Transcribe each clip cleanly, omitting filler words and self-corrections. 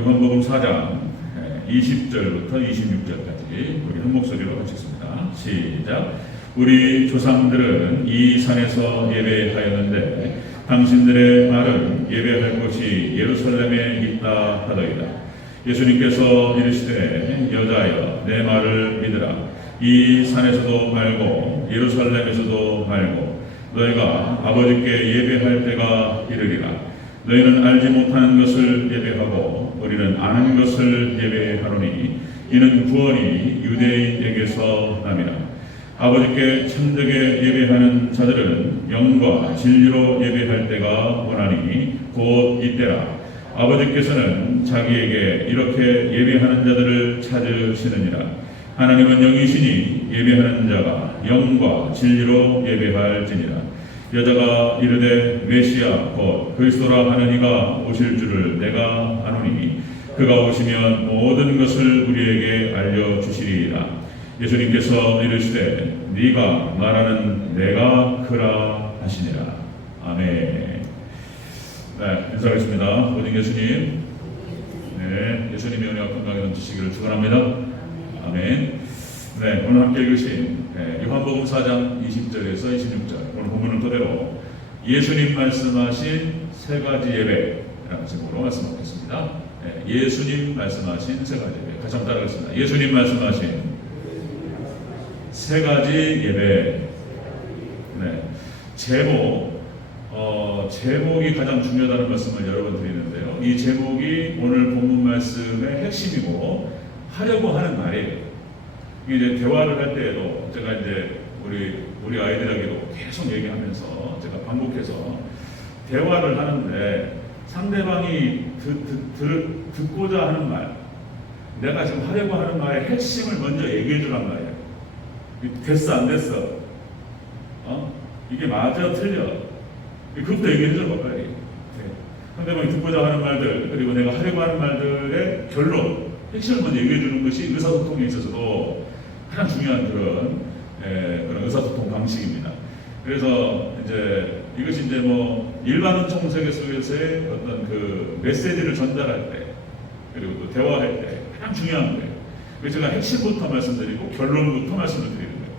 요한복음 4장 20절부터 26절까지 우리 한 목소리로 같이읽습니다. 시작. 우리 조상들은 이 산에서 예배하였는데 당신들의 말은 예배할 곳이 예루살렘에 있다 하더이다. 예수님께서 이르시되 여자여 내 말을 믿으라. 이 산에서도 말고 예루살렘에서도 말고 너희가 아버지께 예배할 때가 이르리라. 너희는 알지 못하는 것을 예배하고 우리는 아는 것을 예배하노니 이는 구원이 유대인에게서 남이라. 아버지께 참되게 예배하는 자들은 영과 진리로 예배할 때가 오나니 곧 이때라. 아버지께서는 자기에게 이렇게 예배하는 자들을 찾으시느니라. 하나님은 영이시니 예배하는 자가 영과 진리로 예배할지니라. 여자가 이르되 메시아 곧 그리스도라 하는 이가 오실 줄을 내가 아노니 그가 오시면 모든 것을 우리에게 알려주시리이다. 예수님께서 이르시되 네가 말하는 내가 그라 하시니라. 아멘. 네, 인사하겠습니다. 모든 예수님, 네, 예수님의 은혜와 건강이 넘치시기를 축원합니다. 아멘. 네, 오늘 함께 읽으신 요한복음 4장 20절에서 26절 오늘 본문을 토대로 예수님 말씀하신 세 가지 예배라는 제목으로 말씀하겠습니다. 예수님 말씀하신 세 가지 예배. 같이 한번 따라하겠습니다. 예수님 말씀하신 세 가지 예배. 네, 제목이 가장 중요하다는 말씀을 여러 번 드리는데요. 이 제목이 오늘 본문 말씀의 핵심이고 하려고 하는 말이에요. 이제 대화를 할 때에도 제가 이제 우리 아이들에게도 계속 얘기하면서 제가 반복해서 대화를 하는데 상대방이 듣고자 하는 말, 내가 지금 하려고 하는 말의 핵심을 먼저 얘기해 주란 말이에요. 됐어 안 됐어? 이게 맞아 틀려? 그것부터 얘기해 줘 봐 빨리. 상대방이 듣고자 하는 말들 그리고 내가 하려고 하는 말들의 결론, 핵심을 먼저 얘기해 주는 것이 의사소통에 있어서도 가장 중요한 그런 의사소통 방식입니다. 그래서 이제 이것이 이제 뭐 일반 총세계 속에서의 어떤 그 메시지를 전달할 때 그리고 또 대화할 때 가장 중요한 거예요. 그래서 제가 핵심부터 말씀드리고 결론부터 말씀을 드리는 거예요.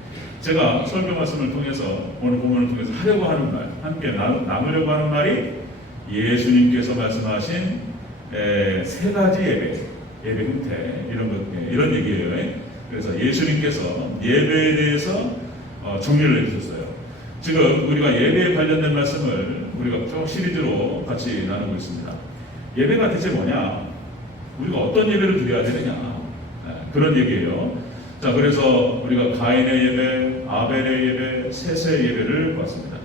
제가 설교 말씀을 통해서 오늘 본문을 통해서 하려고 하는 말, 함께 나누려고 하는 말이 예수님께서 말씀하신 세 가지 예배 형태 이런 얘기예요. 그래서 예수님께서 예배에 대해서 정리를 해주셨어요. 지금 우리가 예배에 관련된 말씀을 우리가 쭉 시리즈로 같이 나누고 있습니다. 예배가 대체 뭐냐? 우리가 어떤 예배를 드려야 되느냐? 그런 얘기예요. 자, 그래서 우리가 가인의 예배, 아벨의 예배, 셋의 예배를 봤습니다.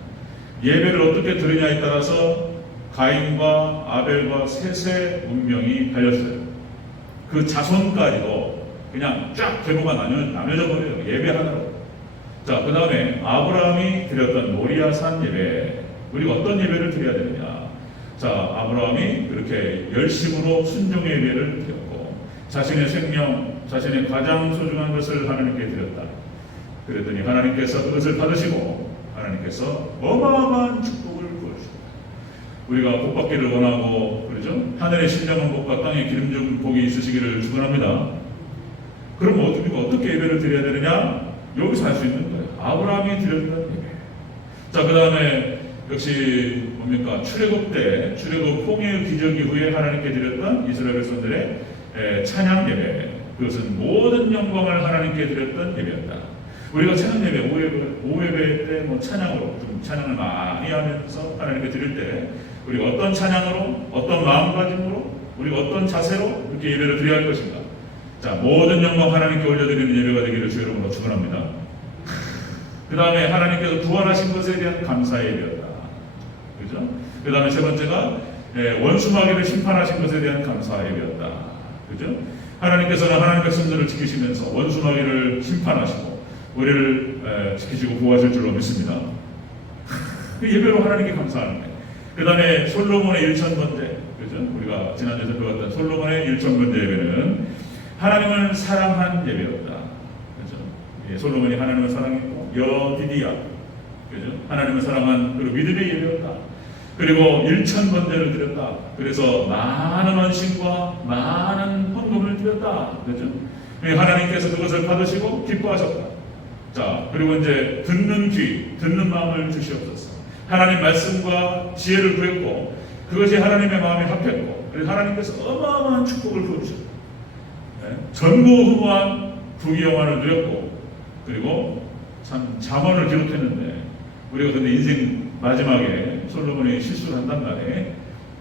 예배를 어떻게 드리냐에 따라서 가인과 아벨과 셋의 운명이 달렸어요. 그 자손까지도 그냥 쫙 계보가 나뉘어져 버려요. 예배 하나로. 자, 그 다음에 아브라함이 드렸던 모리아산 예배. 우리가 어떤 예배를 드려야 되느냐. 자, 아브라함이 그렇게 열심으로 순종의 예배를 드렸고 자신의 생명, 자신의 가장 소중한 것을 하나님께 드렸다. 그랬더니 하나님께서 그것을 받으시고 하나님께서 어마어마한 축복을 부어주셨다. 우리가 복받기를 원하고 그러죠? 하늘의 신령한 복과 땅의 기름진 복이 있으시기를 축원합니다. 그럼 우리가 어떻게 예배를 드려야 되느냐? 여기서 할 수 있는 거예요. 아브라함이 드렸던 예배. 자, 그 다음에 역시 뭡니까? 출애굽 홍해의 기적 이후에 하나님께 드렸던 이스라엘 백성들의 찬양 예배. 그것은 모든 영광을 하나님께 드렸던 예배였다. 우리가 찬양 예배, 오예배 때 뭐 찬양으로 좀 찬양을 많이 하면서 하나님께 드릴 때 우리가 어떤 찬양으로, 어떤 마음가짐으로, 우리가 어떤 자세로 이렇게 예배를 드려야 할 것인가? 자, 모든 영광 하나님께 올려드리는 예배가 되기를 주 여러분으로 축원합니다. 그 다음에 하나님께서 구원하신 것에 대한 감사의 예배였다. 그죠? 그 다음에 세 번째가 원수마귀를 심판하신 것에 대한 감사의 예배였다. 그죠? 하나님께서는 하나님 백성들을 지키시면서 원수마귀를 심판하시고 우리를 지키시고 보호하실 줄로 믿습니다. 그 예배로 하나님께 감사하는 거예요. 그 다음에 솔로몬의 1000번제, 그죠? 우리가 지난주에 배웠던 솔로몬의 1000번제 예배는 하나님을 사랑한 예배였다. 그죠? 예, 솔로몬이 하나님을 사랑했고 여디디아, 그죠? 하나님을 사랑한 그리고 믿음의 예배였다. 그리고 1,000번제를 드렸다. 그래서 많은 헌신과 많은 헌금을 드렸다. 그렇죠? 하나님께서 그것을 받으시고 기뻐하셨다. 자, 그리고 이제 듣는 귀, 듣는 마음을 주시옵소서. 하나님 말씀과 지혜를 구했고 그것이 하나님의 마음에 합했고 그래서 하나님께서 어마어마한 축복을 부어주셨다. 네? 전무후무한 부귀영화를 누렸고 그리고 참 잠언을 기록했는데 우리가 근데 인생 마지막에 솔로몬이 실수를 한단 말이에요.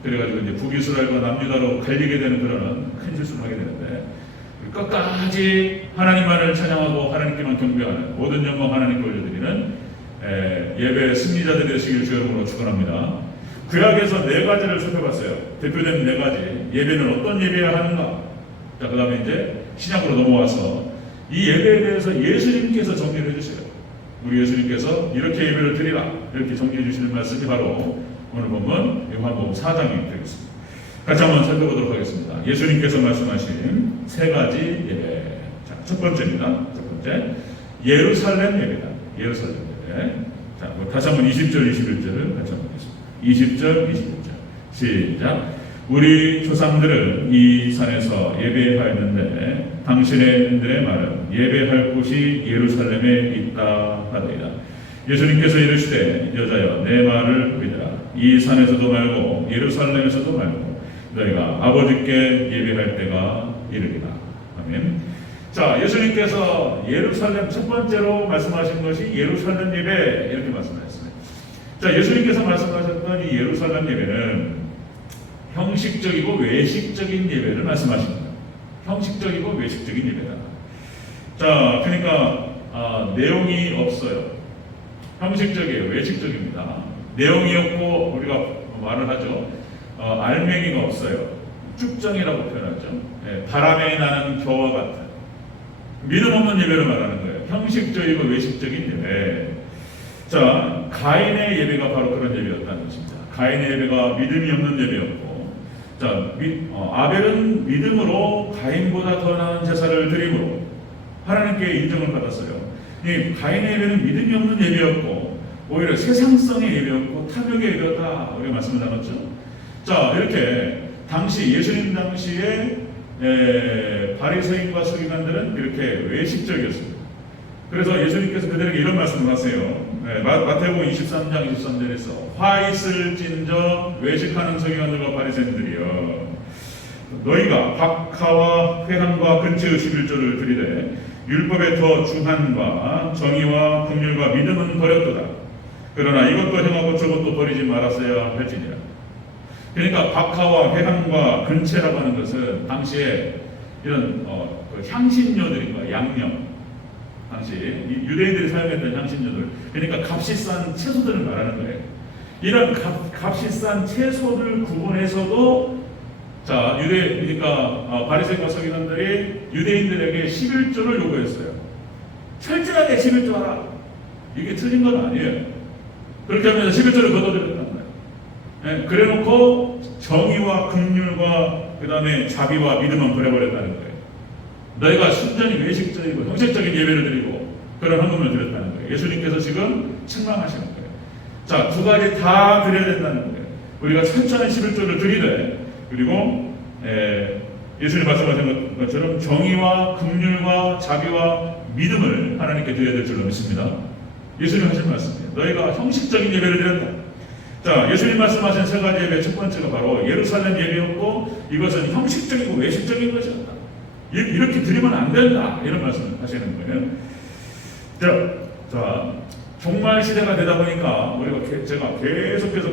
그래가지고 이제 북이스라엘과 남유다로 갈리게 되는 그런 큰 실수를 하게 되는데 끝까지 하나님만을 찬양하고 하나님께만 경배하는 모든 영광 하나님께 올려드리는 예배 승리자들이 되시길 주의 이름으로 축원합니다. 구약에서 네 가지를 살펴봤어요. 대표되는 네 가지. 예배는 어떤 예배여야 하는가? 자, 그 다음에 이제 신약으로 넘어와서 이 예배에 대해서 예수님께서 정리를 해주세요. 우리 예수님께서 이렇게 예배를 드리라 이렇게 정리해 주시는 말씀이 바로 오늘 본문 요한복음 4장이 되겠습니다. 같이 한번 살펴보도록 하겠습니다. 예수님께서 말씀하신 세 가지 예배. 자, 첫 번째입니다. 첫 번째 예루살렘 예배다. 예루살렘 예배. 자, 다시 한번 20절 21절을 같이 한번 보겠습니다. 20절 21절 시작. 우리 조상들은 이 산에서 예배하였는데 당신들의 말은 예배할 곳이 예루살렘에 있다 하더이다. 예수님께서 이르시되 여자여 내 말을 믿으라. 이 산에서도 말고 예루살렘에서도 말고 너희가 아버지께 예배할 때가 이르리라. 아멘. 자, 예수님께서 예루살렘 첫 번째로 말씀하신 것이 예루살렘 예배 이렇게 말씀하셨습니다. 자, 예수님께서 말씀하셨던 이 예루살렘 예배는 형식적이고 외식적인 예배를 말씀하십니다. 형식적이고 외식적인 예배다. 자, 그러니까 내용이 없어요. 형식적이에요. 외식적입니다. 내용이 없고 우리가 말을 하죠. 알맹이가 없어요. 쭉정이라고 표현하죠. 네, 바람에 나는 겨와 같은 믿음 없는 예배를 말하는 거예요. 형식적이고 외식적인 예배. 자, 가인의 예배가 바로 그런 예배였다는 것입니다. 가인의 예배가 믿음이 없는 예배였고, 자, 아벨은 믿음으로 가인보다 더 나은 제사를 드림으로 하나님께 인정을 받았어요. 이 가인의 예배는 믿음이 없는 예배였고 오히려 세상성의 예배였고 탐욕의 예배였다 우리가 말씀을 나눴죠. 자, 이렇게 당시 예수님 당시에 바리새인과 서기관들은 이렇게 외식적이었습니다. 그래서 예수님께서 그들에게 이런 말씀을 하세요. 마태복음 23장 23절에서 화 있을진저 외식하는 서기관들과 바리새인들이여 너희가 박하와 회한과 근처의 11조를 드리되 율법의 더 중한과 정의와 긍휼과 믿음은 버렸도다. 그러나 이것도 행하고 저것도 버리지 말았어야 할지니라. 그러니까 박하와 회한과 근체라고 하는 것은 당시에 이런 그 향신료들인 양념, 당시 유대인들이 사용했던 향신료들, 그러니까 값이 싼 채소들을 말하는 거예요. 이런 값이 싼 채소를 구분해서도 자, 그러니까 바리새인과 서기관들이 유대인들에게 11조를 요구했어요. 철저하게 11조 하라. 이게 틀린 건 아니에요. 그렇게 하면서 11조를 걷어들였단 말이에요. 네, 그래놓고 정의와 긍휼과 그 다음에 자비와 믿음은 버려버렸다는 거예요. 너희가 순전히 외식적이고 형식적인 예배를 드리고 그런 헌금을 드렸다는 거예요. 예수님께서 지금 책망하시는 거예요. 자, 두 가지 다 드려야 된다는 거예요. 우리가 철저한 11조를 드리되 그리고 예수님 말씀하신 것처럼 정의와 긍휼과 자비와 믿음을 하나님께 드려야 될 줄로 믿습니다. 예수님 하신 말씀이에요. 너희가 형식적인 예배를 드렸다. 자, 예수님 말씀하신 세 가지 예배 첫 번째가 바로 예루살렘 예배였고 이것은 형식적이고 외식적인 것이었다. 이렇게 드리면 안 된다. 이런 말씀을 하시는 거예요. 자, 종말 시대가 되다 보니까 우리가 제가 계속해서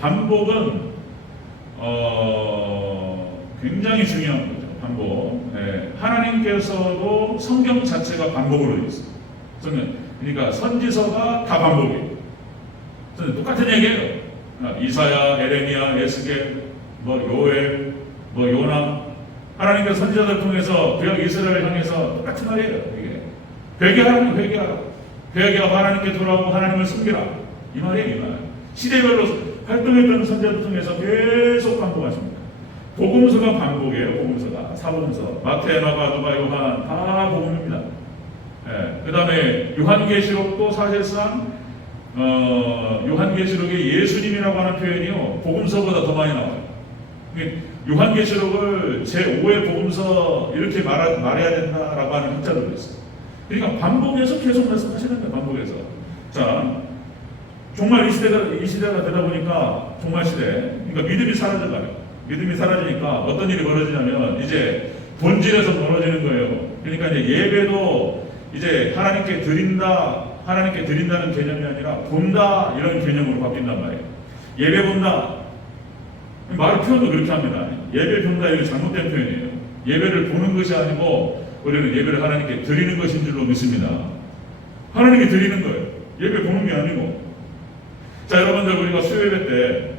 반복은 굉장히 중요한 거죠. 반복. 하나님께서도 성경 자체가 반복으로 되어 있어요. 그러니까 선지서가 다 반복이에요. 똑같은 얘기예요. 이사야, 에레미야, 에스겔, 요엘, 요나, 하나님께서 선지자들 통해서 구약 이스라엘을 향해서 똑같은 말이에요. 이게 회개하라는 회개하라. 회개하고 하나님께 돌아오고 하나님을 섬기라. 이 말이에요, 이 말. 시대별로 활동했던 선지자들 통해서 계속 반복하십니다. 복음서가 반복이에요. 복음서가 사복음서, 마태, 마가, 누가, 요한 다 복음입니다. 그 다음에 요한계시록도 사실상 요한계시록에 예수님이라고 하는 표현이요 복음서보다 더 많이 나와요. 요한계시록을 제5의 복음서 이렇게 말해야 된다라고 하는 학자들도 있어요. 그러니까 반복해서 계속 말씀하시는 거예요. 반복해서. 자, 종말 이 시대가 되다 보니까 종말 시대, 그러니까 믿음이 사라져가요. 믿음이 사라지니까 어떤 일이 벌어지냐면 이제 본질에서 벌어지는 거예요. 그러니까 이제 예배도 이제 하나님께 드린다는 개념이 아니라 본다 이런 개념으로 바뀐단 말이에요. 예배 본다. 말 표현도 그렇게 합니다. 예배 본다 이거 잘못된 표현이에요. 예배를 보는 것이 아니고 우리는 예배를 하나님께 드리는 것인 줄로 믿습니다. 하나님께 드리는 거예요. 예배 보는 게 아니고. 자, 여러분들 우리가 수요예배 때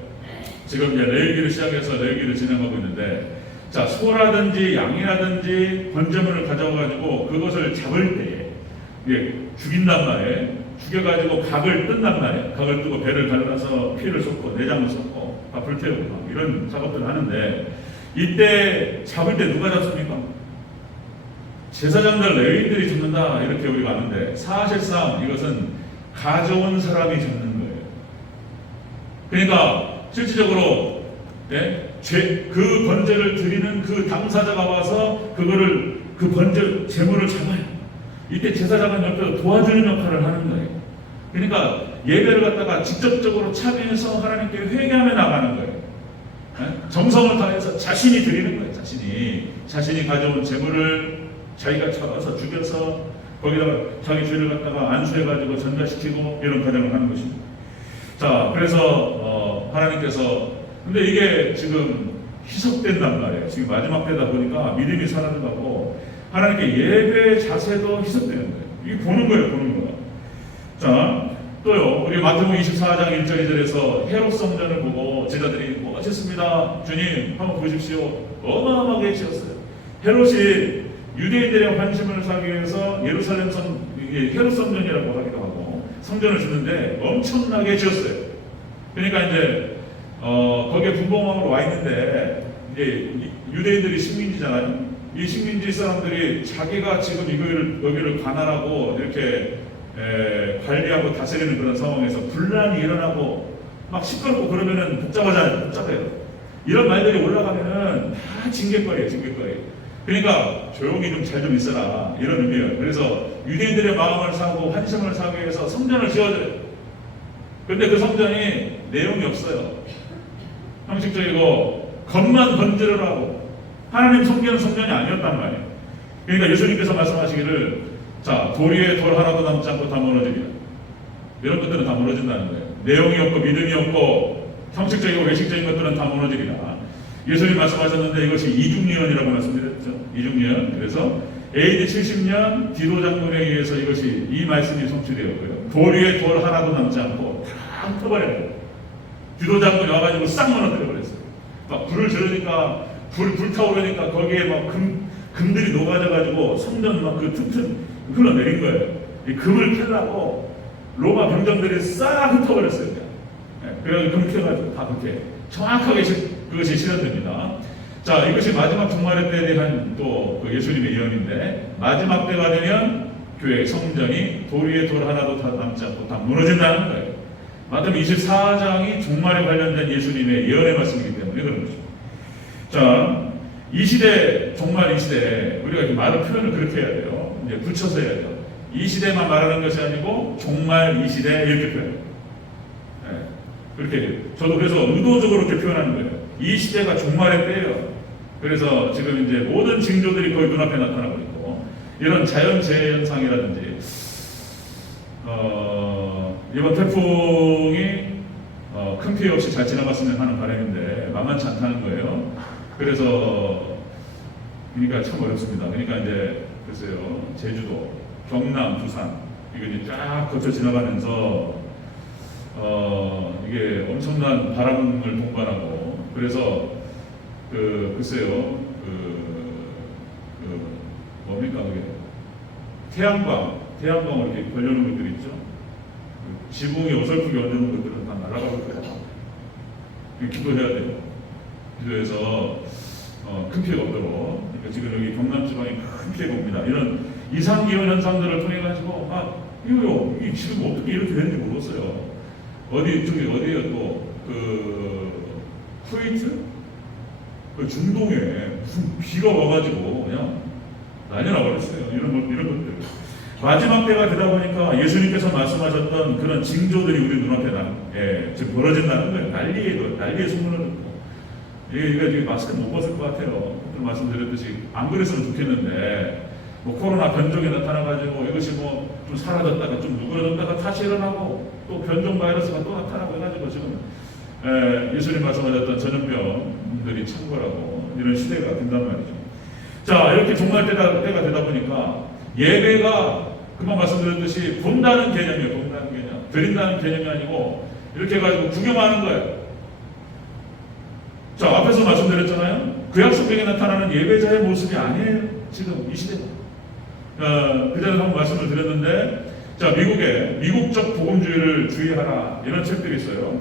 지금 이제 레위기를 시작해서 레위기를 진행하고 있는데, 자, 소라든지 양이라든지 번제물을 가져가지고 그것을 잡을 때 죽인단 말이에요. 죽여가지고 각을 뜬단 말이에요. 각을 뜨고 배를 갈라서 피를 쏟고 내장을 쏟고 불 태우고 이런 작업들을 하는데, 이때 잡을 때 누가 잡습니까? 제사장들 레위인들이 잡는다 이렇게 우리가 아는데, 사실상 이것은 가져온 사람이 잡는 거예요. 그러니까 실질적으로 그 번제를 드리는 그 당사자가 와서 그 번제 제물을 잡아요. 이때 제사장은 옆에서 도와주는 역할을 하는 거예요. 그러니까 예배를 갖다가 직접적으로 참여해서 하나님께 회개하며 나가는 거예요. 정성을 다해서 자신이 드리는 거예요. 자신이 가져온 제물을 자기가 잡아서 죽여서 거기다가 자기 죄를 갖다가 안수해가지고 전가시키고 이런 과정을 하는 것입니다. 자, 그래서 하나님께서, 근데 이게 지금 희석된단 말이에요. 지금 마지막 때다 보니까 믿음이 사라져가고 하나님께 예배 자세도 희석되는 거예요. 이게 보는 거예요. 자, 또요, 우리 마태복음 24장 1절 2절에서 헤롯 성전을 보고 제자들이 멋졌습니다. 주님 한번 보십시오. 어마어마하게 지었어요. 헤롯이 유대인들의 관심을 사기 위해서 예루살렘 헤롯 성전이라고 하기도 하고 성전을 짓는데 엄청나게 지었어요. 그러니까 이제 거기에 분봉왕으로 와 있는데 이제 유대인들이 식민지잖아요. 이 식민지 사람들이 자기가 지금 여기를 관할하고 이렇게 관리하고 다스리는 그런 상황에서 분란이 일어나고 막 시끄럽고 그러면은 복잡해요. 이런 말들이 올라가면은 다 징계거리예요. 그러니까 조용히 좀 잘 좀 있어라 이런 의미예요. 그래서 유대인들의 마음을 사고 환심을 사기 위해서 성전을 지어줘요. 근데 그 성전이 내용이 없어요. 형식적이고 겉만 번제를 하고 하나님 섬기는 성전이 아니었단 말이에요. 그러니까 예수님께서 말씀하시기를, 자, 돌 위에 돌 하나도 남지 않고 다 무너지리라. 이런 것들은 다 무너진다는 거예요. 내용이 없고 믿음이 없고 형식적이고 외식적인 것들은 다 무너지리라. 예수님 말씀하셨는데 이것이 이중예언이라고 말씀드렸죠. 이중예언. 그래서 AD 70년 디도 장군에 의해서 이 말씀이 성취되었고요. 돌 위에 돌 하나도 남지 않고 다 흩어버려요. 디도 장군이 와가지고 싹 무너뜨려 버렸어요. 막 불을 지르니까 불타오르니까 거기에 막 금들이 녹아져가지고 성전 막 그 틈틈 흘러내린 거예요. 이 금을 펴려고 로마 병정들이 싹 흩어버렸어요. 그래가지고 금 펴가지고 다 그렇게 정확하게 그것이 실현됩니다. 자, 이것이 마지막 종말의 때에 대한 또 그 예수님의 예언인데, 마지막 때가 되면 교회 성전이 돌 위에 돌 하나도 다 남지 않고 다 무너진다는 거예요. 마태복음 24장이 종말에 관련된 예수님의 예언의 말씀이기 때문에 그런 것입니다. 자, 이 시대, 종말 이 시대, 우리가 이렇게 말을 표현을 그렇게 해야 돼요. 이제 붙여서 해야 돼요. 이 시대만 말하는 것이 아니고 종말 이 시대 이렇게 표현해요. 그렇게 저도 그래서 의도적으로 그렇게 표현하는 거예요. 이 시대가 종말의 때예요. 그래서 지금 이제 모든 징조들이 거의 눈앞에 나타나고 있고, 이런 자연재해 현상이라든지 이번 태풍이 큰 피해 없이 잘 지나갔으면 하는 바람인데 만만치 않다는 거예요. 그래서 그러니까 참 어렵습니다. 그러니까 이제 글쎄요, 제주도, 경남, 부산 이거 이제 쫙 거쳐 지나가면서 이게 엄청난 바람을 동반하고, 그래서 글쎄요, 뭡니까 그게 태양광 이렇게 걸려놓은 것들 있죠. 지붕이 어설프게 얹어놓은 것들은 다 날아가고 있어요. 기도해야 돼요. 기도해서 큰 피해가 없도록. 그러니까 지금 여기 경남 지방에 큰 피해가 옵니다. 이런 이상기온 현상들을 통해 가지고 이거요, 이 지금 어떻게 이렇게 되는지 모르겠어요. 어디에요 또, 쿠웨이트? 그 중동에 무슨 비가 와가지고 그냥 난리 나버렸어요. 이런 것들. 마지막 때가 되다 보니까 예수님께서 말씀하셨던 그런 징조들이 우리 눈앞에 지금 벌어진다는 거예요. 난리의 소문을 듣고. 이게 마스크 못 벗을 것 같아요. 말씀드렸듯이 안 그랬으면 좋겠는데, 뭐 코로나 변종이 나타나가지고 이것이 뭐 좀 사라졌다가 좀 누그러졌다가 다시 일어나고 또 변종 바이러스가 또 나타나고 해가지고 지금 예수님 말씀하셨던 전염병들이 창궐하고 이런 시대가 된단 말이죠. 자, 이렇게 종말 때가 되다 보니까 예배가 금방 말씀드렸듯이 본다는 개념이에요. 본다는 개념. 드린다는 개념이 아니고 이렇게 해가지고 구경하는 거예요. 자, 앞에서 말씀드렸잖아요. 구약성경에 나타나는 예배자의 모습이 아니에요. 지금 이 시대가. 그 전에 한번 말씀을 드렸는데, 자, 미국적 복음주의를 주의하라 이런 책들이 있어요.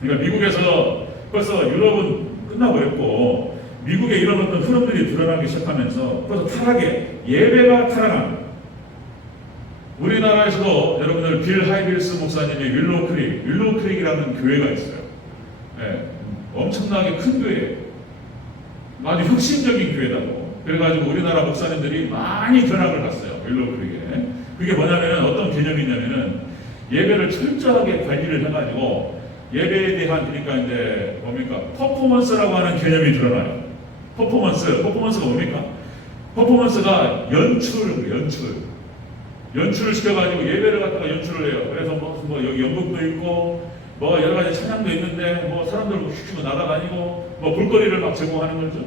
그러니까 미국에서 벌써 유럽은 끝나버렸고 미국에 이런 어떤 흐름들이 드러나기 시작하면서 벌써 예배가 타락합니다. 우리나라에서도 여러분들 빌 하이빌스 목사님이 윌로우 크릭이라는 교회가 있어요. 네, 엄청나게 큰 교회예요. 아주 혁신적인 교회다고. 그래가지고 우리나라 목사님들이 많이 견학을 갔어요. 윌로우 크릭에. 그게 뭐냐면 어떤 개념이 있냐면은 예배를 철저하게 관리를 해가지고 예배에 대한, 그러니까 이제 뭡니까? 퍼포먼스라고 하는 개념이 드러나요. 퍼포먼스가 뭡니까? 퍼포먼스가 연출을 시켜가지고 예배를 갖다가 연출을 해요. 그래서 뭐 여기 연극도 있고 뭐 여러 가지 찬양도 있는데 뭐 사람들 휙 날아다니고 뭐 볼거리를 막 제공하는 거죠.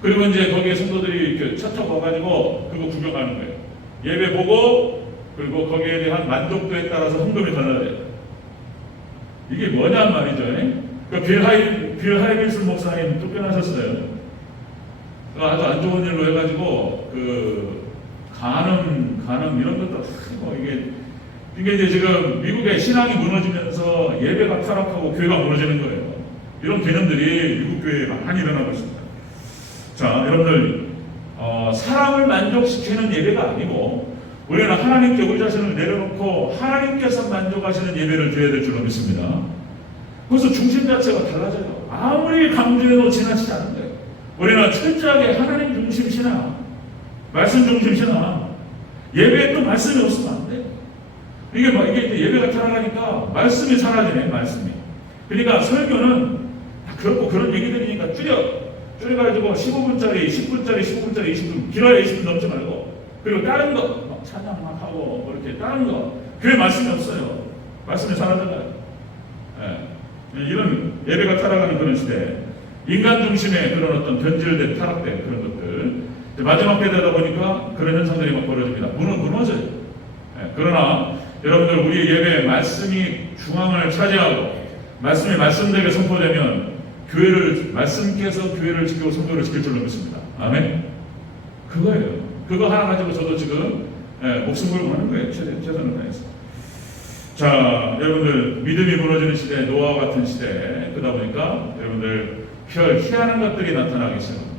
그리고 이제 거기에 성도들이 이렇게 차 타고 가가지고 그거 구경하는 거예요. 예배 보고 그리고 거기에 대한 만족도에 따라서 헌금이 달라져요. 이게 뭐냔 말이죠. 그러니까 빌 하이빌스 목사님 쫓겨나셨어요. 아주 안 좋은 일로 해가지고 간음 이런 것도 이게 이제 지금 미국의 신앙이 무너지면서 예배가 타락하고 교회가 무너지는 거예요. 이런 개념들이 미국 교회에 많이 일어나고 있습니다. 자, 여러분들 사람을 만족시키는 예배가 아니고 우리는 하나님께 우리 자신을 내려놓고 하나님께서 만족하시는 예배를 드려야 될 줄로 믿습니다. 그래서 중심 자체가 달라져요. 아무리 강조해도 지나치지 않는 거예요. 우리는 철저하게 하나님 중심 신앙, 말씀 중심 신앙, 예배에 또 말씀이 없으면 안 돼. 이게 예배가 타락하니까 말씀이 사라지네, 말씀이. 그러니까 설교는 그렇고 그런 얘기들이니까 줄여가지고 15분짜리, 10분짜리, 15분짜리, 20분, 길어야 20분 넘지 말고, 그리고 다른 거, 막 찬양 막 하고, 뭐 이렇게 다른 거, 그게 말씀이 없어요. 말씀이 사라져가요. 이런 예배가 타락하는 그런 시대, 인간 중심의 그런 어떤 변질된 타락된 그런 것들, 마지막 때 되다 보니까 그런 현상들이 막 벌어집니다. 무너져요. 그러나 여러분들 우리의 예배에 말씀이 중앙을 차지하고 말씀이 말씀되게 선포되면 말씀께서 교회를 지키고 성도를 지킬 줄로 믿습니다. 아멘. 그거예요. 그거 하나 가지고 저도 지금 목숨 걸고 하는 거예요. 최선을 다해서. 자, 여러분들 믿음이 무너지는 시대, 노아와 같은 시대, 그러다 보니까 여러분들 희한한 것들이 나타나기 시작합니다.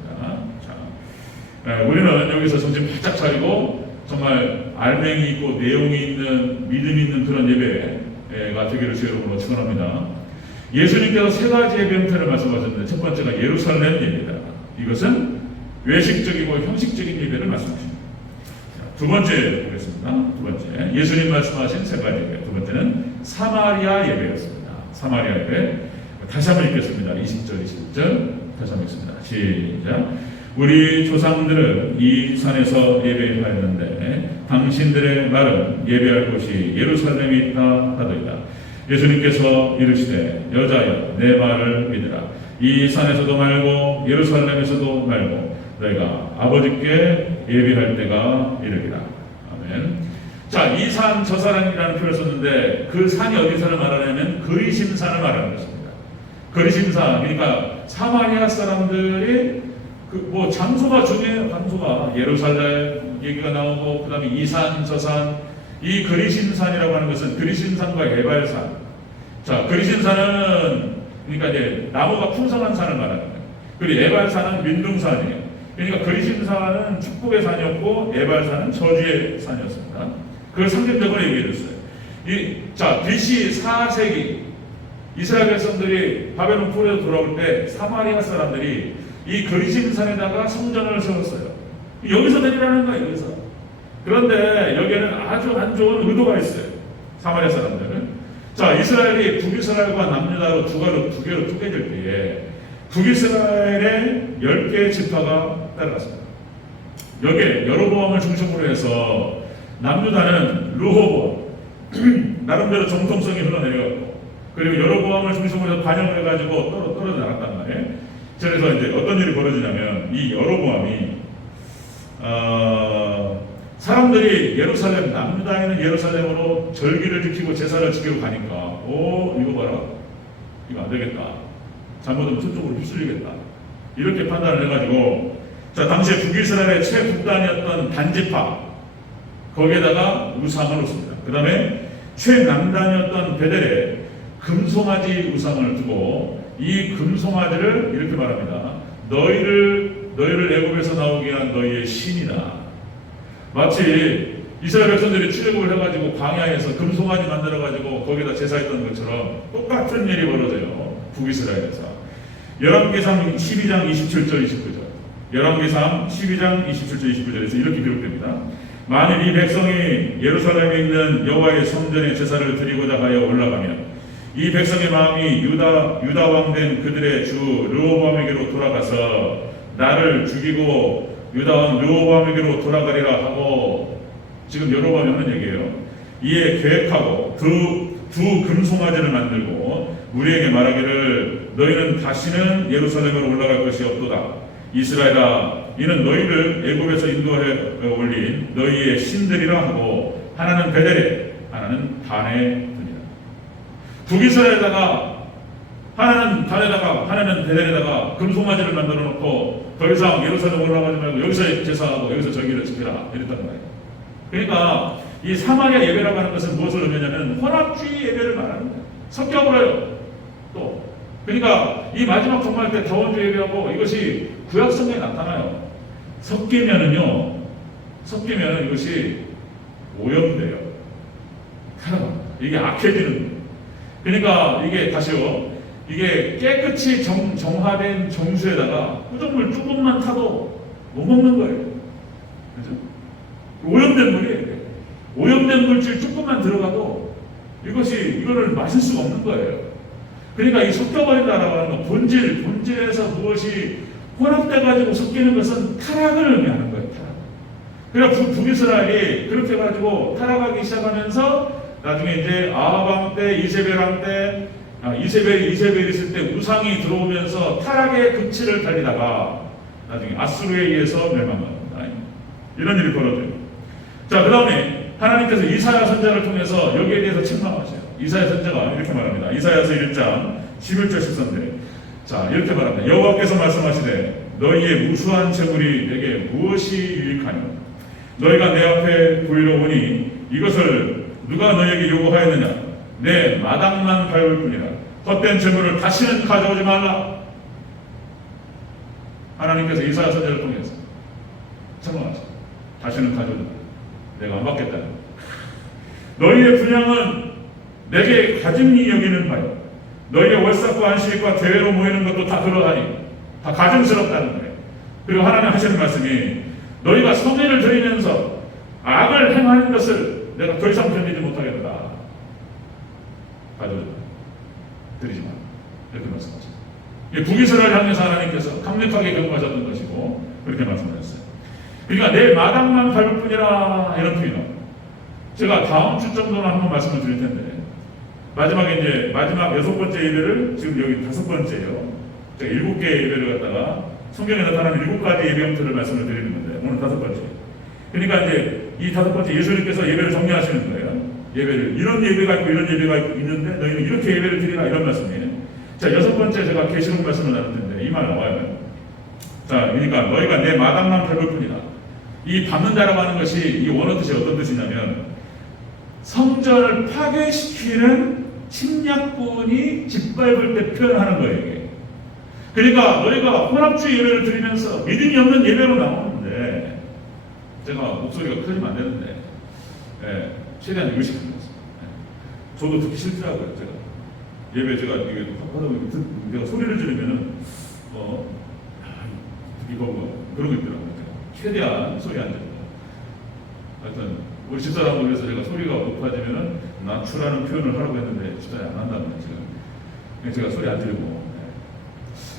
자, 우리는 여기서 정신 바짝 차리고 정말 알맹이 있고 내용이 있는 믿음이 있는 그런 예배가 되기를 주 여러분으로 축원합니다. 예수님께서 세 가지의 형태를 말씀하셨는데 첫 번째가 예루살렘 예배다. 이것은 외식적이고 형식적인 예배를 말씀하십니다. 두 번째 보겠습니다. 두 번째, 예수님 말씀하신 세 가지 예배. 두 번째는 사마리아 예배였습니다. 사마리아 예배. 다시 한번 읽겠습니다. 20절, 21절. 다시 한번 읽습니다. 시작. 우리 조상들은 이 산에서 예배하였는데 당신들의 말은 예배할 곳이 예루살렘에 있다 하더이다. 예수님께서 이르시되 여자여 내 말을 믿으라. 이 산에서도 말고 예루살렘에서도 말고 너희가 아버지께 예배할 때가 이르리라. 아멘. 자, 이 산 저 산이라는 표현을 썼는데 그 산이 어디서를 말하냐면 그리심산을 말하는 것입니다. 그리심산, 그러니까 사마리아 사람들이 뭐 장소가 중요해요. 장소가 예루살렘 얘기가 나오고 그다음에 이 산 저 산, 이 그리심산이라고 하는 것은 그리심산과 에발산. 자, 그리심산은 그러니까 이제 나무가 풍성한 산을 말하는 거예요. 그리고 에발산은 민둥산이에요. 그러니까 그리심산은 축복의 산이었고 에발산은 저주의 산이었습니다. 그걸 상징적으로 얘기해 줬어요. 자, BC 4세기 이스라엘 백성들이 바벨론 포로에서 돌아올 때 사마리아 사람들이 이 거리심산에다가 성전을 세웠어요. 여기서 내리라는 거예요, 여기서. 그런데 여기에는 아주 안 좋은 의도가 있어요. 사마리아 사람들은. 자, 이스라엘이 북이스라엘과 남유다로 두 개로 쪼개질 때에 북이스라엘의 10개의 지파가 따라갔습니다. 여기에 여로보암을 중심으로 해서 남유다는 르호보암 나름대로 정통성이 흘러내려갔고, 그리고 여로보암을 중심으로 해서 반영을 해가지고 떨어져 나갔단 말이에요. 그래서 이제 어떤 일이 벌어지냐면 이 여로보암이 사람들이 예루살렘, 남유다에 있는 예루살렘으로 절기를 지키고 제사를 지키고 가니까 이거 봐라, 이거 안 되겠다, 잘못하면 저쪽으로 휩쓸리겠다, 이렇게 판단을 해가지고, 자, 당시에 북이스라엘의 최북단이었던 단지파 거기에다가 우상을 놓습니다. 그 다음에 최남단이었던 베델에 금송아지 우상을 두고 이 금송아지를 이렇게 말합니다. 너희를 애굽에서 나오게 한 너희의 신이다. 마치 이스라엘 백성들이 출애굽을 해가지고 광야에서 금송아지 만들어가지고 거기다 제사했던 것처럼 똑같은 일이 벌어져요. 북이스라엘에서. 열왕기상 12장 27절 29절. 열왕기상 12장 27절 29절에서 이렇게 기록됩니다. 만일 이 백성이 예루살렘에 있는 여호와의 성전에 제사를 드리고자 하여 올라가면 이 백성의 마음이 유다 왕 된 그들의 주 르호보암에게로 돌아가서 나를 죽이고 유다 왕 르호보암에게로 돌아가리라 하고, 지금 여로보암이 하는 얘기예요. 이에 계획하고 두 금송아지를 만들고 우리에게 말하기를 너희는 다시는 예루살렘으로 올라갈 것이 없도다. 이스라엘아, 이는 너희를 애굽에서 인도해 올린 너희의 신들이라 하고, 하나는 베델에 하나는 단에 두니라. 북이스라엘에다가 하나는 단에다가 하나는 베델에다가 금송아지를 만들어 놓고 더 이상 예루살렘 올라가지 말고 여기서 제사하고 여기서 절기를 지켜라, 이랬단 말이에요. 그러니까 이 사마리아 예배라고 하는 것은 무엇을 의미하냐면 혼합주의 예배를 말하는 거예요. 섞여버려요. 또 그러니까 이 마지막 종말 때 다원주의 예배하고 이것이 구약성경에 나타나요. 섞이면은 이것이 오염돼요. 이게 악해지는 거예요. 그러니까 이게 다시요, 이게 깨끗이 정화된 정수에다가 후정물 조금만 타도 못 먹는 거예요. 그죠? 오염된 물이에요. 오염된 물질 조금만 들어가도 이거를 마실 수가 없는 거예요. 그러니까 이 섞여버린다라고 하는 건 본질에서 무엇이 혼합돼가지고 섞이는 것은 타락을 의미하는 거예요. 타락. 그러니까 북이스라엘이 그렇게 해가지고 타락하기 시작하면서 나중에 이제 아합 때, 이세벨 때, 이세벨이 있을 때 우상이 들어오면서 타락의 극치를 달리다가 나중에 아수르에 의해서 멸망합니다. 이런 일이 벌어져요. 자, 그 다음에 하나님께서 이사야 선자를 통해서 여기에 대해서 책망하세요. 이사야 선자가 이렇게 말합니다. 이사야서 1장 11절 13절. 자, 이렇게 말합니다. 여호와께서 말씀하시되 너희의 무수한 재물이 내게 무엇이 유익하냐? 너희가 내 앞에 보이러 오니 이것을 누가 너희에게 요구하였느냐? 내 마당만 밟을 뿐이라. 헛된 재물을 다시는 가져오지 말라. 하나님께서 이사야 선자를 통해서 책망하시고 다시는 가져오지 말라. 내가 안 받겠다. 너희의 분양은 내게 가짐이 여기는 바요. 너희의 월삭과 안식과 대회로 모이는 것도 다 그러하니 다 가증스럽다는 거예요. 그리고 하나님 하시는 말씀이 너희가 성례를 드리면서 악을 행하는 것을 내가 더 이상 견디지 못하겠다. 가져오지 마. 드리지 마. 이렇게 말씀하셨어요. 북이스라엘 향해서 하나님께서 강력하게 경고하셨던 것이고 그렇게 말씀하셨어요. 그러니까 내 마당만 밟을 뿐이라, 이런 표현입니다. 제가 다음 주 정도는 한번 말씀을 드릴 텐데, 마지막에 마지막 6번째 예배를, 지금 여기 5번째예요. 제가 7개의 예배를 갖다가 성경에 나타나는 7가지 예배 형태를 말씀을 드리는 건데, 오늘 5번째. 그러니까 이제 이 5번째 예수님께서 예배를 정리하시는 거예요. 예배를, 이런 예배가 있고 이런 예배가 있는데 너희는 이렇게 예배를 드리라, 이런 말씀이에요. 자, 6번째 제가 계시록 말씀을 나눌 텐데 이 말 나와요. 자, 그러니까 너희가 내 마당만 밟을 뿐이다. 이 밟는다라고 하는 것이 이 원어 뜻이 어떤 뜻이냐면 성전을 파괴시키는 침략군이 짓밟을 때 표현하는 거예요, 이게. 그러니까 너희가 혼합주의 예배를 드리면서 믿음이 없는 예배로 나오는데, 제가 목소리가 커지면 안 되는데, 최대한 의식하는 것입니다. 저도 듣기 싫더라고요. 제가 예배 제가 이게 하다 보면 내가 소리를 지르면은 이거 뭐 그런 거 있더라고요. 제가 최대한 소리 안 지르고. 하여튼 우리 집사람을 위해서 제가 소리가 높아지면은 낮추라는 표현을 하라고 했는데 집사람이 안 한다는 거예요. 제가 소리 안 지르고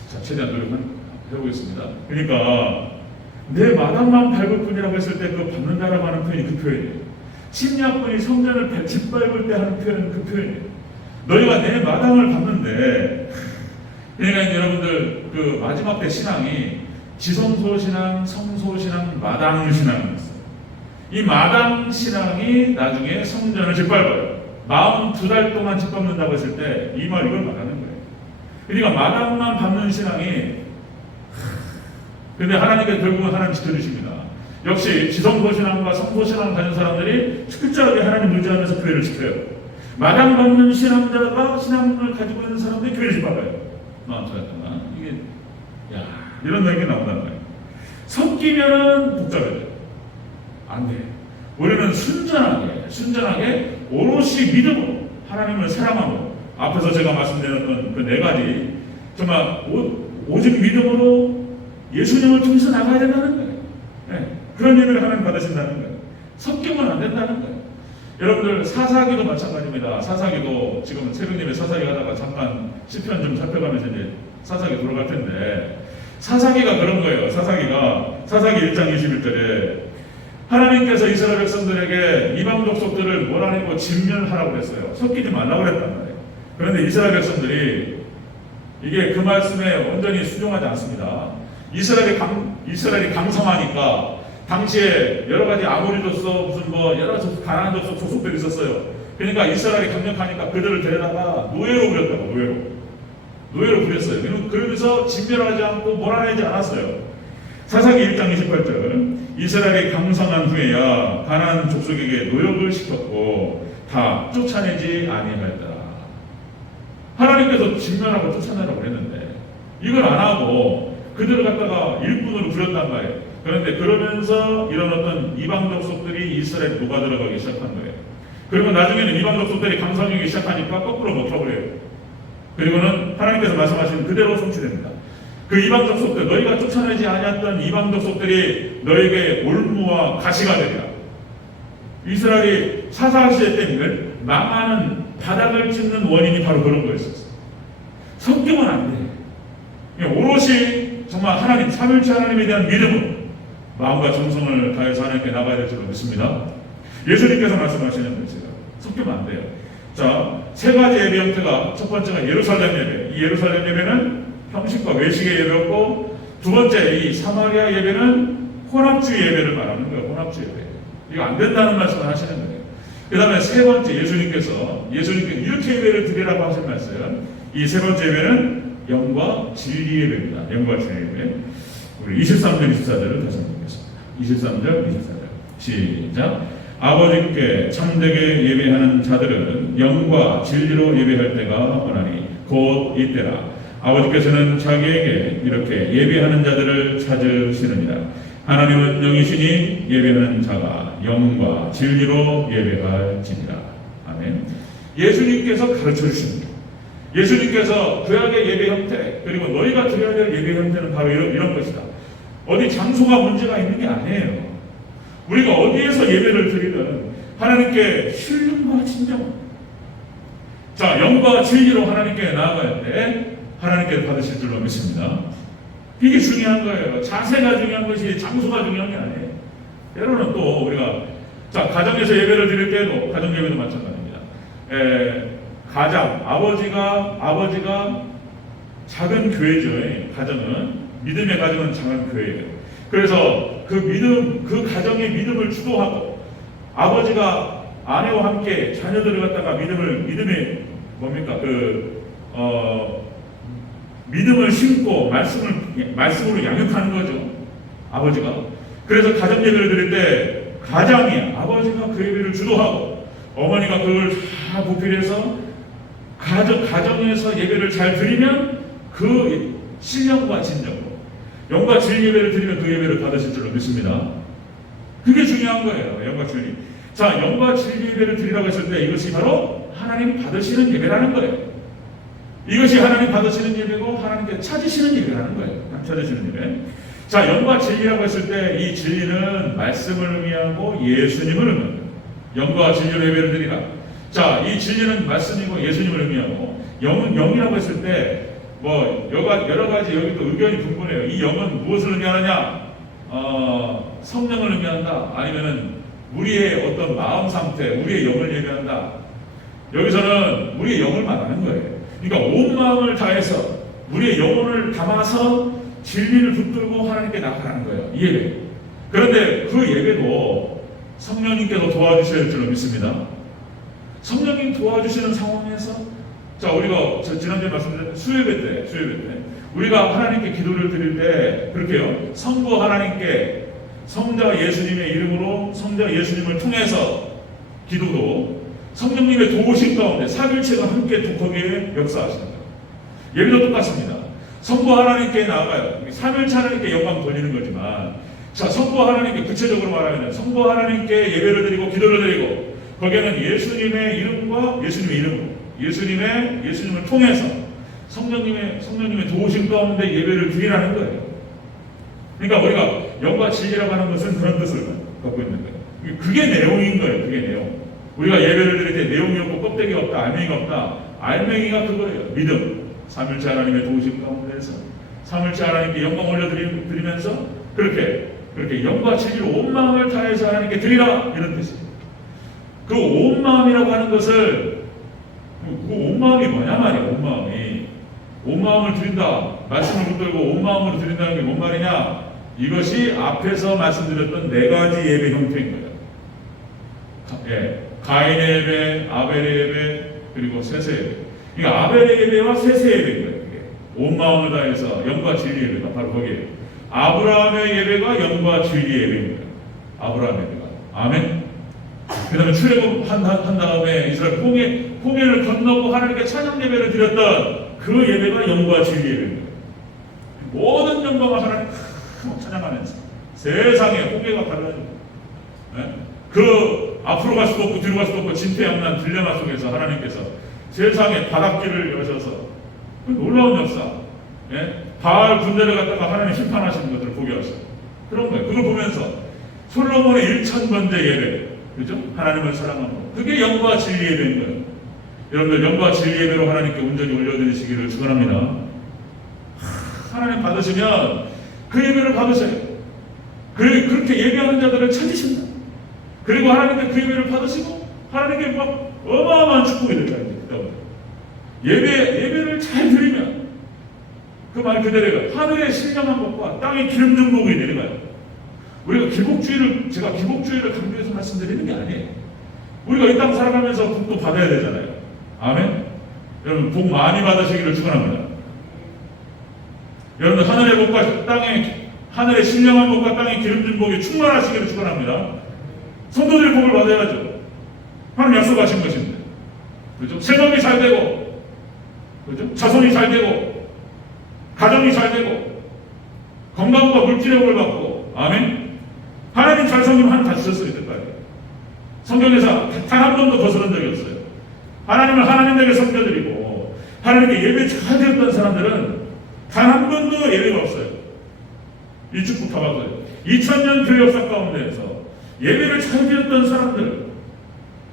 자 최대한 노력은 해보겠습니다. 그러니까 내 마당만 밟을 뿐이라고 했을 때 그 밟는다라고 하는 표현이 그 표현이에요. 침략군이 성전을 짓밟을 때 하는 표현은 그 표현이에요. 너희가 내 마당을 밟는데, 그러니까 여러분들 그 마지막 때 신앙이 지성소 신앙, 성소 신앙, 마당 신앙이 있어요. 이 마당 신앙이 나중에 성전을 짓밟아요. 42달 동안 짓밟는다고 했을 때 이 말 이걸 말하는 거예요. 그러니까 마당만 밟는 신앙이 근데 하나님께 결국은 하나님 지켜주십니다. 역시 지성소 신앙과 성소 신앙 가진 사람들이 철저하게 하나님 의지하면서 교회를 지켜요. 마당 밟는 신앙자가 신앙을 가지고 있는 사람들이 교회를 짓밟아요. 잠깐만 이게 이런 얘기가 나온단 말이에요. 섞이면은 복잡해져요. 안 돼. 우리는 순전하게 오롯이 믿음으로 하나님을 사랑하고 앞에서 제가 말씀드렸던 그 네 가지 정말 오직 믿음으로 예수님을 통해서 나가야 된다는 거예요. 그런 일을 하나님 받으신다는 거예요. 섞이면 안 된다는 거예요. 여러분들 사사기도 마찬가지입니다. 사사기도 지금 새벽님의 사사기 하다가 잠깐 시편 좀 살펴가면서 이제 사사기 돌아갈 텐데 사사기가 그런 거예요. 사사기 1장 21절에 하나님께서 이스라엘 백성들에게 이방 족속들을 몰아내고 진멸하라고 했어요. 섞이지 말라고 했단 말이에요. 그런데 이스라엘 백성들이 이게 그 말씀에 온전히 순종하지 않습니다. 이스라엘이 강성하니까 당시에 여러 가지 아모리로서 무슨 여러 가나안 족속들이 있었어요. 그러니까 이스라엘이 강력하니까 그들을 데려다가 노예로 부렸다고 노예로 부렸어요. 그러면서 진멸하지 않고 몰아내지 않았어요. 사사기 1장 28절 이스라엘이 강성한 후에야 가나안 족속에게 노역을 시켰고 다 쫓아내지 아니하였더라. 하나님께서 진멸하고 쫓아내라고 했는데 이걸 안 하고 그들을 갖다가 일꾼으로 부렸단 말이에요. 그런데 그러면서 이런 어떤 이방 족속들이 이스라엘에 녹아 들어가기 시작한 거예요. 그리고 나중에는 이방 족속들이 강성하기 시작하니까 거꾸로 먹혀버려요. 그리고는 하나님께서 말씀하신 그대로 성취됩니다. 그 이방 족속들, 너희가 쫓아내지 아니었던 이방 족속들이 너에게 올무와 가시가 되리라. 이스라엘이 사사시대 때문에 망하는 바닥을 찍는 원인이 바로 그런 거였었어요. 섞이면 안 돼. 오롯이 정말 하나님, 삼일체 하나님에 대한 믿음으로 마음과 정성을 다해서 하나님께 나가야 될 줄로 믿습니다. 예수님께서 말씀하시는 것이에요. 섞이면 안 돼요. 자, 세 가지 예배 형태가 첫 번째가 예루살렘 예배. 이 예루살렘 예배는 형식과 외식의 예배였고 두 번째 이 사마리아 예배는 혼합주의 예배를 말하는 거예요. 혼합주의 예배. 이거 안 된다는 말씀을 하시는 거예요. 그 다음에 세 번째 예수님께서 이렇게 예배를 드리라고 하신 말씀. 이 세 번째 예배는 영과 진리 예배입니다. 영과 진리 예배. 우리 23절 24절을 다시 한번 보겠습니다. 23절 24절 시작. 아버지께 참되게 예배하는 자들은 영과 진리로 예배할 때가 오나니 곧 이때라. 아버지께서는 자기에게 이렇게 예배하는 자들을 찾으시느니라. 하나님은 영이시니 예배하는 자가 영과 진리로 예배할지니라. 아멘. 예수님께서 가르쳐 주십니다. 예수님께서 구약의 예배 형태 그리고 너희가 드려야 될 예배 형태는 바로 이런 것이다. 어디 장소가 문제가 있는 게 아니에요. 우리가 어디에서 예배를 드리든 하나님께 신령과 진정, 자 영과 진리로 하나님께 나아갈 때 하나님께 받으실 줄로 믿습니다. 이게 중요한 거예요. 자세가 중요한 것이 장소가 중요한 게 아니에요. 때로는 또 우리가 가정에서 예배를 드릴 때도 가정 예배도 마찬가지입니다. 아버지가 작은 교회죠. 가정은 믿음의 가정은 작은 교회예요. 그래서 그 가정의 믿음을 주도하고 아버지가 아내와 함께 자녀들을 갖다가 믿음의 믿음을 심고 말씀으로 양육하는 거죠. 아버지가. 그래서 가정 예배를 드릴 때 가장이 아버지가 그 예배를 주도하고 어머니가 그걸 다 보필해서 가정에서 예배를 잘 드리면 그 신령과 진정으로 영과 진리 예배를 드리면 그 예배를 받으실 줄로 믿습니다. 그게 중요한 거예요. 영과 진리. 자, 영과 진리 예배를 드리라고 했을 때 이것이 바로 하나님 받으시는 예배라는 거예요. 이것이 하나님 받으시는 예배고 하나님께 찾으시는 예배라는 거예요. 찾으시는 예배. 자, 영과 진리라고 했을 때 이 진리는 말씀을 의미하고 예수님을 의미합니다. 영과 진리로 예배를 드리라. 자, 이 진리는 말씀이고 예수님을 의미하고 영은 영이라고 했을 때 뭐 여러 가지 여기도 의견이 분분해요. 이 영은 무엇을 의미하느냐? 성령을 의미한다. 아니면은 우리의 어떤 마음 상태, 우리의 영을 예배한다. 여기서는 우리의 영을 말하는 거예요. 그러니까 온 마음을 다해서 우리의 영혼을 담아서 진리를 붙들고 하나님께 나아가는 거예요. 이 예배. 그런데 그 예배도 성령님께서 도와주실 줄로 믿습니다. 성령님 도와주시는 상황에서 자, 우리가 지난주에 말씀드린 수요예배 때 우리가 하나님께 기도를 드릴 때 그렇게요. 성부 하나님께 성자 예수님의 이름으로 성자 예수님을 통해서 기도도 성령님의 도우심 가운데 삼일체가 함께 거기에 역사하시는 거예요. 예배도 똑같습니다. 성부 하나님께 나아가요. 삼일체 하나님께 영광 돌리는 거지만 자, 성부 하나님께 구체적으로 말하면 성부 하나님께 예배를 드리고 기도를 드리고 거기에는 예수님의 이름과 예수님의 이름으로 예수님을 통해서 성령님의 도우심 가운데 예배를 드리라는 거예요. 그러니까 우리가 영과 진리라고 하는 것은 그런 뜻을 갖고 있는 거예요. 그게 내용인 거예요. 그게 내용. 우리가 예배를 드릴 때 내용이 없고 껍데기가 없다, 알맹이가 없다. 알맹이가 그거예요. 믿음. 삼일체 하나님의 도우심 가운데에서 삼일체 하나님께 영광 올려드리면서 그렇게 영과 진리로 온 마음을 다해서 하나님께 드리라 이런 뜻이에요. 그 온 마음이라고 하는 것을 그 온 마음이 뭐냐 말이야. 온 마음을 드린다. 말씀을 붙들고 온 마음으로 드린다는 게 뭔 말이냐? 이것이 앞에서 말씀드렸던 네 가지 예배 형태인 거예요. 가인의 예배, 아벨의 예배, 그리고 셋의 예배. 그러니까 아벨의 예배와 셋의 예배인 거예요. 온 마음을 다해서 영과 진리 예배가 바로 거기에요. 아브라함의 예배가 영과 진리 예배입니다. 아브라함의 예배가. 아멘. 그 다음에 출애굽한 다음에 이스라엘 홍해를 건너고 하나님께 찬양 예배를 드렸던 그 예배가 영과 진리 예배입니다. 모든 영광을 하나님 찬양하면서 세상에 홍해가 갈라지고 그 앞으로 갈 수도 없고 뒤로 갈 수도 없고 진퇴양난 딜레마 속에서 하나님께서 세상에 바닷길을 여셔서 그 놀라운 역사 바알 군대를 갖다가 하나님 심판하시는 것들을 보게 하셔요. 그런 거예요. 그걸 보면서 솔로몬의 1000번째 예배 그죠? 하나님을 사랑하고 그게 영과 진리 예배인 거예요. 여러분들 영과 진리 예배로 하나님께 온전히 올려드리시기를 축원합니다. 하나님 받으시면 그 예배를 받으셔요. 그렇게 예배하는 자들을 찾으신다. 그리고 하나님께 그 예배를 받으시고 하나님께 막 어마어마한 축복이 될까요? 예배를 잘 드리면 그 말 그대로예요. 하늘의 신령한 것과 땅의 기름 준 복이 내려가요. 우리가 제가 기복주의를 강조해서 말씀드리는 게 아니에요. 우리가 이 땅 살아가면서 복도 받아야 되잖아요. 아멘. 여러분 복 많이 받으시기를 축원합니다. 여러분 하늘의 복과 하늘의 신령한 복과 땅의 기름진 복이 충만하시기를 축원합니다. 성도들의 복을 받아야죠. 하나님 약속하신 것입니다. 그렇죠? 생업이 잘 되고, 그렇죠? 자손이 잘 되고, 가정이 잘 되고, 건강과 물질의 복을 받고, 아멘. 하나님 잘성님 하나님 다 주셨어요. 이때까지. 성경에서 단 한 번도 거스른 적이 없어요. 하나님을 하나님에게 섬겨드리고 하나님께 예배 잘 드렸던 사람들은 단 한 번도 예배가 없어요. 이 축복 다 받아요. 2000년 교회 역사 가운데에서 예배를 잘 드렸던 사람들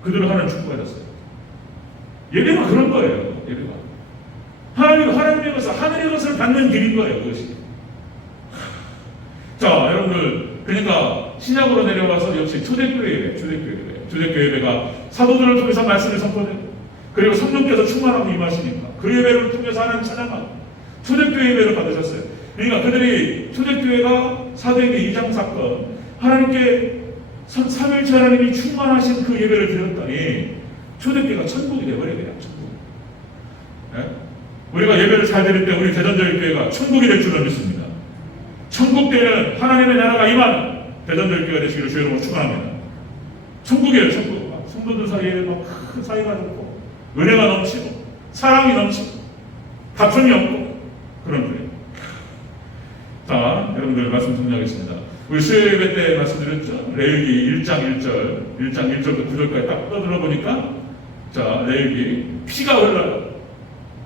그들을 하나님 축복하셨어요. 예배가 그런 거예요. 예배가 하나님의 것을 하늘의 것을 받는 길인 거예요. 그것이. 자, 여러분들 그러니까 신약으로 내려와서 역시 초대교회 예배가 사도들을 통해서 말씀을 선포되고 그리고 성령께서 충만하고 임하시니까 그 예배를 통해서 하나님 찬양하고 초대교회 예배를 받으셨어요. 그러니까 그들이 초대교회가 사도행전 2장 사건 하나님께 삼일체 하나님이 충만하신 그 예배를 드렸더니 초대교회가 천국이 되어버려요. 천국. 우리가 예배를 잘 드릴 때 우리 대전절교회가 천국이 될 줄을 믿습니다. 천국 때는 하나님의 나라가 임하는 대전절교회가 되시기를 주의 이름으로 축원합니다. 천국이에요. 천국. 성도들 사이에 막 큰 사이가 좋고 은혜가 넘치고 사랑이 넘치고 다툼이 없고 그런 거예요. 자, 여러분들 말씀 정리하겠습니다. 우리 수요 예배 때 말씀드렸죠. 레위기 1장 1절부터 9절까지 딱 떠들어 보니까 자, 레위기 피가 흘러요.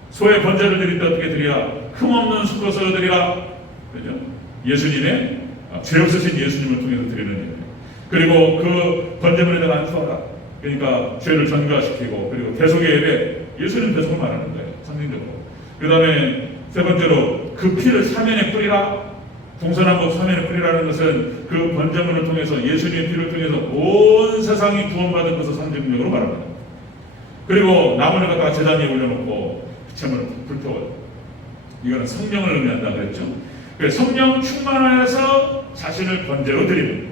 소의 번제를 드릴 때 어떻게 드리라? 흠없는 수컷으로 드리라. 그죠? 예수님의 죄 없으신 예수님을 통해서 드리는 예배. 그리고 그 번제물에다가 안수하라. 그러니까 죄를 전가시키고, 그리고 대속의 예배, 예수님 대속을 말하는 거예요. 상징적으로. 그 다음에 세 번째로 그 피를 사면에 뿌리라. 동서남북 사면에 뿌리라는 것은 그 번제물을 통해서, 예수님의 피를 통해서 온 세상이 구원받은 것을 상징적으로 말합니다. 그리고 나무를 갖다가 제단 위에 올려놓고 제물을 불태워요. 이거는 성령을 의미한다 그랬죠. 그래서 성령 충만하여서 자신을 번제로 드리는,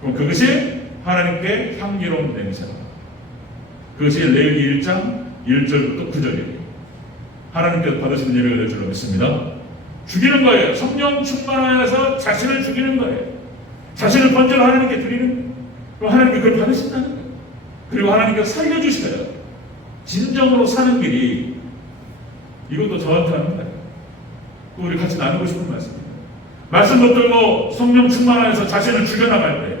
그럼 그것이 하나님께 향기로운 냄새다. 그것이 레위기 1장 1절부터 9절이에요. 하나님께서 받으시는 예배가 될 줄로 믿습니다. 죽이는 거예요. 성령 충만하여서 자신을 죽이는 거예요. 자신을 번제로 하나님께 드리는 거예요. 그럼 하나님께 그걸 받으신다는 거예요. 그리고 하나님께서 살려주셔요. 진정으로 사는 길이, 이것도 저한테 하는 거예요. 또 우리 같이 나누고 싶은 말씀입니다. 말씀 붙들고 성령 충만하여서 자신을 죽여나갈 때,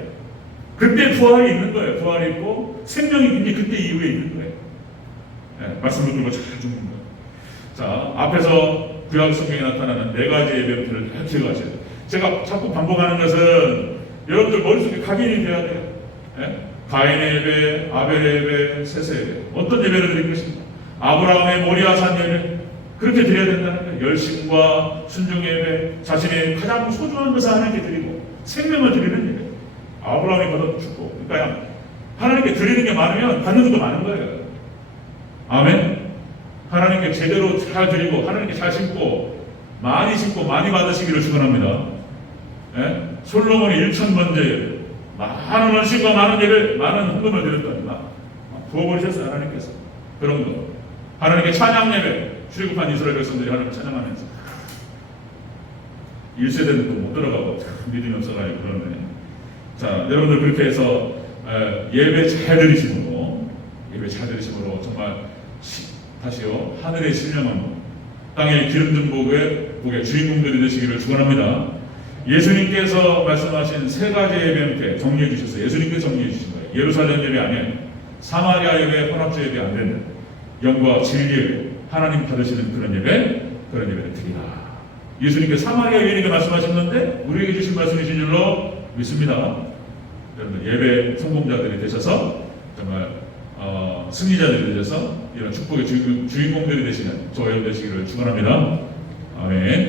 그때 부활이 있는 거예요. 부활이 있고 생명이 이미 그때 이후에 있는 거예요. 네, 말씀 붙들고 잘 죽는 거예요. 자, 앞에서 구약 성경에 나타나는 네 가지 예배표를 다 기억하셔야 돼요. 제가 자꾸 반복하는 것은 여러분들 머릿속에 각인이 돼야 돼요. 네? 가인의 예배, 아벨의 예배, 셋의 예배. 어떤 예배를 드릴 것인가? 아브라함의 모리아산 예배. 그렇게 드려야 된다는 거예요. 열심과 순종 예배, 자신의 가장 소중한 것을 하나님께 드리고 생명을 드리는 예배. 아브라함이 받아 죽고, 그러니까 하나님께 드리는 게 많으면 받는 것도 많은 거예요. 아멘. 하나님께 제대로 잘 드리고 하나님께 잘 심고 많이 받으시기를 축원합니다. 예? 솔로몬이 1,000번째 많은 원신과 많은 예배, 많은 헌금을 드렸더니 부어버리셨어요. 하나님께서. 그런 거. 하나님께 찬양 예배, 출애굽한 이스라엘 백성들이 하나님을 찬양하면서 1세대는 또 못 들어가고 믿음이 없어가지고 그러네. 자, 여러분들 그렇게 해서 예배 잘 드리심으로 정말 다시요, 하늘의 신령한 땅의 기름진 복의 주인공들이 되시기를 축원합니다. 예수님께서 말씀하신 세 가지 예배한테 정리해 주셨어요. 예수님께서 정리해 주신 거예요. 예루살렘 예배 아니에요. 사마리아 예배, 혼합주 예배 안 되는 영과 진리를 하나님 받으시는 그런 예배를 드리라. 예수님께서 사마리아 예배니까 말씀하셨는데 우리에게 주신 말씀이신 줄로 믿습니다. 여러분 예배 성공자들이 되셔서 정말 승리자들이 되셔서 이런 축복의 주인공들이 되시는 저와 여러분 되시기를 축원합니다. 아멘.